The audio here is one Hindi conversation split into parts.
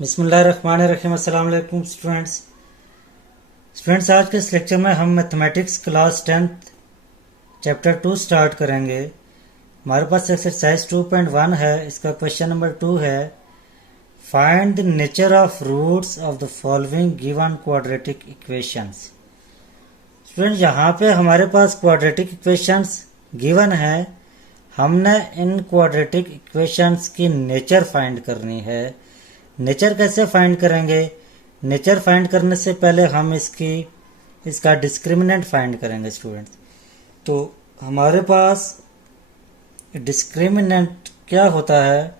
बिस्मिल्लाहिर्रहमानिर्रहीम। अस्सलाम वालेकुम स्टूडेंट्स, आज के इस लेक्चर में हम mathematics class 10th chapter 2 start करेंगे। हमारे पास एक्सरसाइज 2.1 है। इसका क्वेश्चन नंबर 2 है, find the nature of roots of the following given quadratic equations. Student, यहाँ पे हमारे पास क्वाड्रेटिक इक्वेशंस गिवन है। हमने इन क्वाड्रेटिक इक्वेशंस की नेचर फाइंड करनी है। नेचर कैसे फाइंड करेंगे? नेचर फाइंड करने से पहले हम इसका डिस्क्रिमिनेंट फाइंड करेंगे स्टूडेंट्स। तो हमारे पास डिस्क्रिमिनेंट क्या होता है?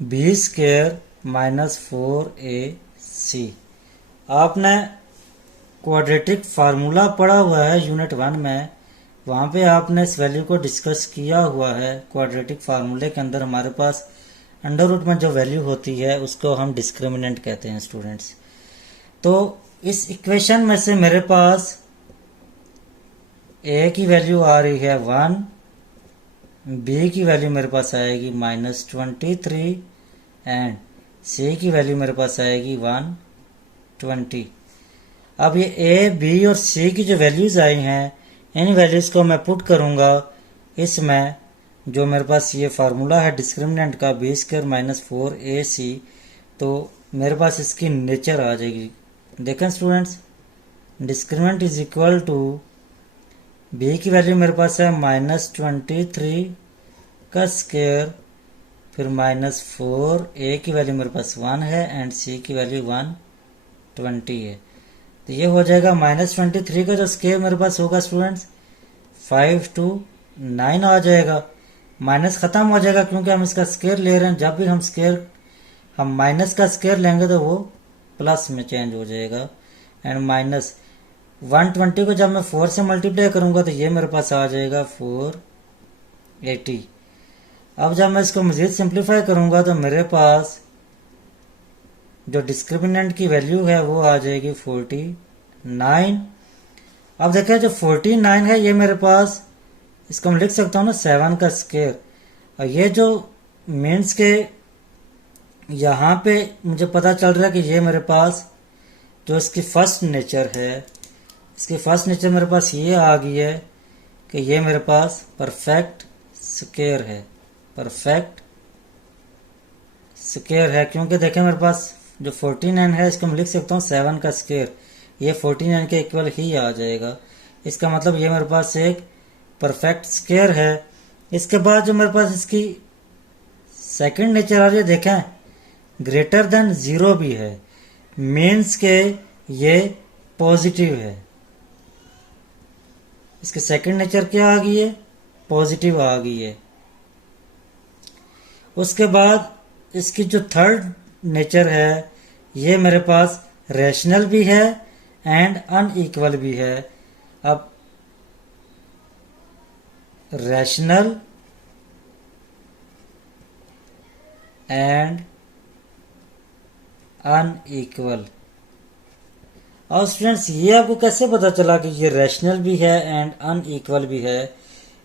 B square minus 4ac। आपने क्वाड्रेटिक फार्मूला पढ़ा हुआ है यूनिट 1 में, वहाँ पे आपने इस वैल्यू को डिस्कस किया हुआ है। क्वाड्रेटिक फार्मूले के अंदर हमारे पास अंडर रूट में जो वैल्यू होती है उसको हम डिस्क्रिमिनेंट कहते हैं स्टूडेंट्स। तो इस इक्वेशन में से मेरे पास ए की वैल्यू आ रही है 1, बी की वैल्यू मेरे पास आएगी -23 एंड सी की वैल्यू मेरे पास आएगी 120। अब ये ए, बी और सी की जो वैल्यूज आई हैं, इन वैल्यूज को मैं पुट करूंगा इसमें। जो मेरे पास ये फार्मूला है डिस्क्रिमिनेंट का, बी स्क्वायर माइनस 4ac, तो मेरे पास इसकी नेचर आ जाएगी। देखें students, discriminant is equal to B की वैल्यू मेरे पास है -23 का स्क्वायर, फिर -4, ए की वैल्यू मेरे पास 1 है एंड सी की वैल्यू 120 है। तो ये हो जाएगा -23 का जो स्क्वायर मेरे पास होगा स्टूडेंट्स 5 to 9 आ जाएगा। माइनस खत्म हो जाएगा क्योंकि हम इसका स्क्वायर ले रहे हैं। जब भी हम माइनस का स्क्वायर लेंगे तो वो प्लस में चेंज हो जाएगा। एंड -120 को जब मैं 4 से मल्टीप्लाई करूंगा तो ये मेरे पास आ जाएगा 480। अब जब मैं इसको मजीद सिंप्लीफाई करूंगा तो मेरे पास जो डिस्क्रिमिनेंट की वैल्यू है वो आ जाएगी 49। अब देखिए जो 49 है ये मेरे पास, इसको मैं लिख सकता हूँ ना 7 का स्क्वायर। और ये जो मीन्स के यहाँ पे मुझे पता चल रहा है कि ये मेरे पास जो इसकी फर्स्ट नेचर है, इसकी फर्स्ट नेचर मेरे पास ये आ गई है कि ये मेरे पास परफेक्ट स्क्वायर है। परफेक्ट स्क्वायर है क्योंकि देखें मेरे पास जो 49 है इसको मैं लिख सकता हूँ 7 का स्क्वायर, ये 49 के इक्वल ही आ जाएगा। इसका मतलब ये मेरे पास एक परफेक्ट स्क्वायर है। इसके बाद जो मेरे पास इसकी सेकंड नेचर आ रही है, देखें ग्रेटर देन 0 भी है, मीन्स के ये पॉजिटिव है। इसकी सेकंड नेचर क्या आ गई है? पॉजिटिव आ गई है। उसके बाद इसकी जो थर्ड नेचर है ये मेरे पास रैशनल भी है एंड अनइक्वल भी है। अब रैशनल एंड अनइक्वल। और स्टूडेंट्स ये आपको कैसे पता चला कि ये रैशनल भी है एंड अनइक्वल भी है?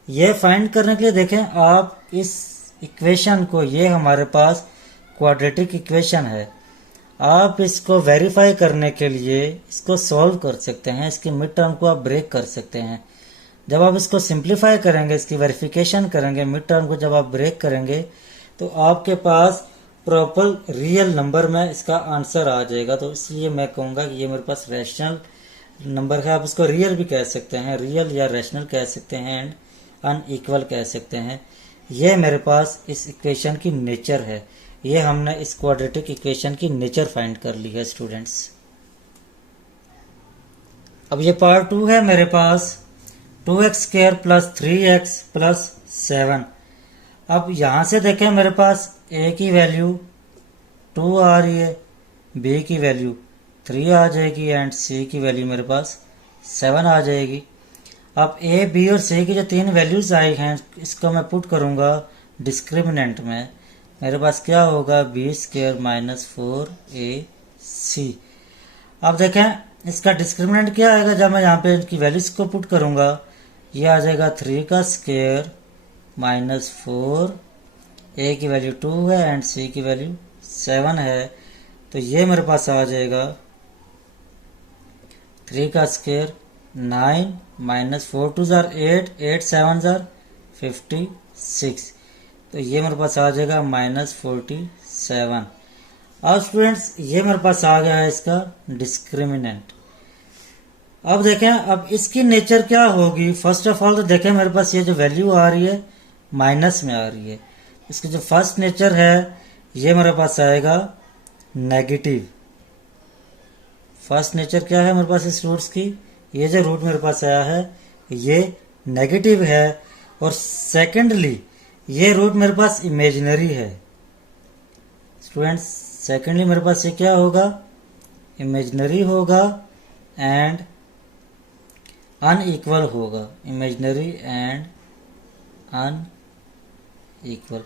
ये फाइंड करने के लिए देखें आप इस इक्वेशन को, ये हमारे पास क्वाड्रेटिक इक्वेशन है। आप इसको वेरीफाई करने के लिए इसको सॉल्व कर सकते हैं, इसकी मिड टर्म को आप ब्रेक कर सकते हैं। जब आप इसको सिंप्लीफाई करेंगे, इसकी वेरिफिकेशन करेंगे, मिड टर्म को जब आप ब्रेक करेंगे तो आपके पास प्रॉपर रियल नंबर में इसका आंसर आ जाएगा। तो इसलिए मैं कहूँगा कि ये मेरे पास रैशनल नंबर है। आप इसको रियल भी कह सकते हैं, रियल या रैशनल कह सकते हैं एंड अनइक्वल कह सकते हैं। ये मेरे पास इस इक्वेशन की नेचर है। ये हमने इस क्वाड्रेटिक इक्वेशन की नेचर फाइंड कर ली है स्टूडेंट्स। अब ये पार्ट 2 है मेरे पास 2x square plus 3x plus 7। अब यहाँ से देखें मेरे पास a की वैल्यू 2 आ रही है, b की वैल्यू 3 आ जाएगी एंड c की वैल्यू मेरे पास 7 आ जाएगी। अब a, b और c की जो 3 वैल्यूज आई हैं इसको मैं पुट करूँगा डिस्क्रिमिनेंट में। मेरे पास क्या होगा? B square minus 4ac। अब देखें इसका डिस्क्रिमिनेंट क्या आएगा जब मैं यहाँ पे इनकी वैल्यूज को पुट करूँगा। ये आ जाएगा 3 का स्क्वायर -4, ए की वैल्यू 2 है एंड सी की वैल्यू 7 है, तो ये मेरे पास आ जाएगा 3 का स्क्वायर 9 माइनस 4 2 जार 8 8 7 जार 56, तो ये मेरे पास आ जाएगा -47। अब स्टूडेंट्स ये मेरे पास आ गया है इसका डिस्क्रिमिनेंट। अब देखें अब इसकी नेचर क्या होगी। फर्स्ट ऑफ ऑल तो देखें मेरे पास ये जो वैल्यू आ रही है माइनस में आ रही है, इसकी जो फर्स्ट नेचर है ये मेरे पास आएगा नेगेटिव। फर्स्ट नेचर क्या है मेरे पास इस रूट्स की, ये जो रूट मेरे पास आया है ये नेगेटिव है, और सेकेंडली ये रूट मेरे पास इमेजिनरी है। स्टूडेंट्स सेकेंडली मेरे पास ये क्या होगा, इमेजिनरी होगा एंड अनइक्वल होगा, इमेजिनरी एंड अनइक्वल।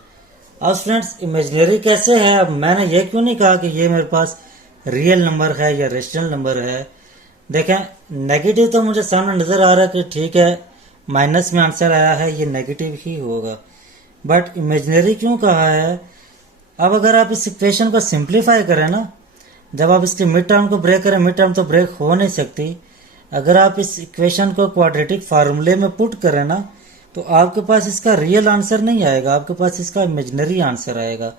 अब स्टूडेंट्स इमेजिनरी कैसे है, अब मैंने ये क्यों नहीं कहा कि ये मेरे पास रियल नंबर है या रेशनल नंबर है। देखें नेगेटिव तो मुझे सामने नजर आ रहा है कि ठीक है माइनस में आंसर आया है, ये नेगेटिव ही होगा, बट इमेजिनरी क्यों कहा है। अब अगर आप इस इक्वेशन को सिंप्लीफाई करें ना, जब आप इसके मिड टर्म को ब्रेक करें, मिड टर्म तो ब्रेक हो नहीं सकती। अगर आप इस इक्वेशन को क्वाड्रेटिक फार्मूले में पुट करें ना, तो आपके पास इसका रियल आंसर नहीं आएगा, आपके पास इसका इमेजिनरी आंसर आएगा।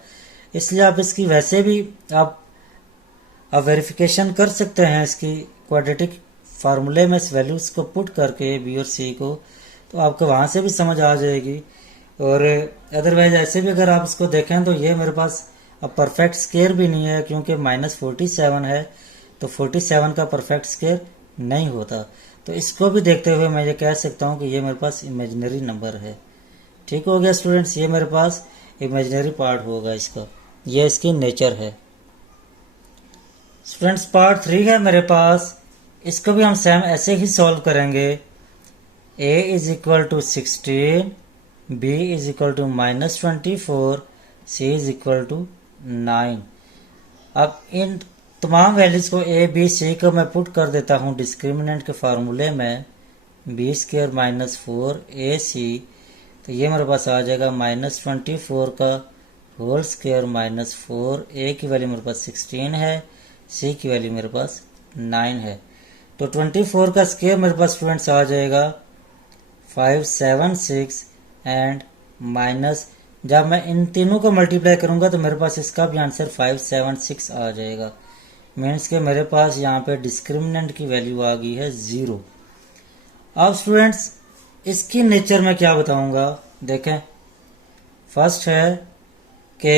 इसलिए आप इसकी वैसे भी आप वेरिफिकेशन कर सकते हैं इसकी क्वाड्रेटिक फार्मूले में इस वैल्यूज को पुट करके बी और सी को, तो आपको वहां से भी समझ आ जाएगी। और अदरवाइज ऐसे भी अगर आप इसको देखें तो ये मेरे पास अब परफेक्ट स्क्वायर भी नहीं है, क्योंकि -47 है, तो 47 का परफेक्ट स्क्वायर नहीं होता। तो इसको भी देखते हुए मैं ये कह सकता हूँ कि ये मेरे पास इमेजिनरी नंबर है। ठीक हो गया स्टूडेंट्स, ये मेरे पास इमेजिनरी पार्ट होगा इसका, ये इसकी नेचर है। स्टूडेंट्स पार्ट 3 है मेरे पास, इसको भी हम सेम ऐसे ही सॉल्व करेंगे। a is equal to 16, b is equal to -24, c is equal to 9। अब इन तमाम वैल्यूज को a b c को मैं पुट कर देता हूँ डिस्क्रिमिनेंट के फार्मूले में, b स्क्वायर -4 ac, तो ये मेरे पास आ जाएगा -24 का होल स्क्वायर -4, a की वैल्यू मेरे पास 16 है, c की वैल्यू मेरे पास 9 है। तो 24 का स्क्वायर मेरे पास स्टूडेंट्स आ जाएगा 576 एंड माइनस, जब मैं इन तीनों को मल्टीप्लाई करूंगा तो मेरे पास इसका भी आंसर 576 आ जाएगा। मीन्स के मेरे पास यहाँ पे डिस्क्रिमिनेंट की वैल्यू आ गई है 0। अब स्टूडेंट्स इसकी नेचर में क्या बताऊंगा, देखें फर्स्ट है कि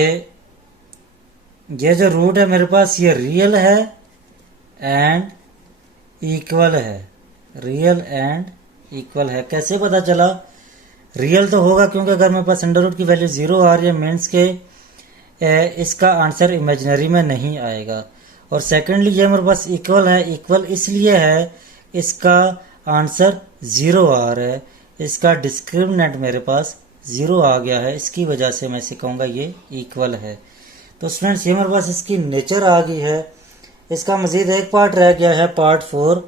ये जो रूट है मेरे पास ये रियल है एंड इक्वल है, रियल एंड इक्वल है। कैसे पता चला, रियल तो होगा क्योंकि अगर मेरे पास अंडर रूट की वैल्यू 0 आ रही है, मीन्स के इसका आंसर इमेजिनरी में नहीं आएगा। और सेकेंडली ये मेरे पास इक्वल है, इक्वल इसलिए है इसका आंसर 0 आ रहा है, इसका डिस्क्रिमिनेंट मेरे पास 0 आ गया है, इसकी वजह से मैं इसे कहूँगा ये इक्वल है। तो स्टूडेंट्स ये मेरे पास इसकी नेचर आ गई है। इसका मजीद एक पार्ट रह गया है पार्ट 4,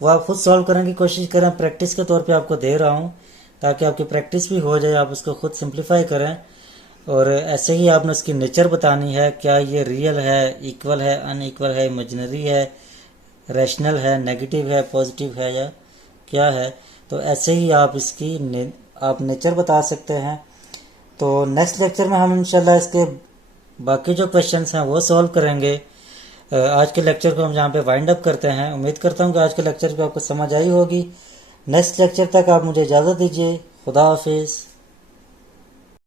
वो आप खुद सॉल्व करने की कोशिश करें, प्रैक्टिस के तौर पे आपको दे रहा हूँ ताकि आपकी प्रैक्टिस भी हो जाए, आप उसको खुद सिंप्लीफाई करें। और ऐसे ही आपने उसकी नेचर बतानी है, क्या ये रियल है, इक्वल है, अनइक्वल है, इमेजिनरी है, रैशनल है, नेगेटिव है, पॉजिटिव है या क्या है। तो ऐसे ही आप इसकी आप नेचर बता सकते हैं। तो नेक्स्ट लेक्चर में हम इंशाल्लाह इसके बाकी जो क्वेश्चंस हैं वो सॉल्व करेंगे। आज के लेक्चर को हम यहाँ पे वाइंड अप करते हैं। उम्मीद करता हूँ कि आज के लेक्चर को आपको समझ आई होगी। नेक्स्ट लेक्चर तक आप मुझे इजाज़त दीजिए। खुदा हाफिज़।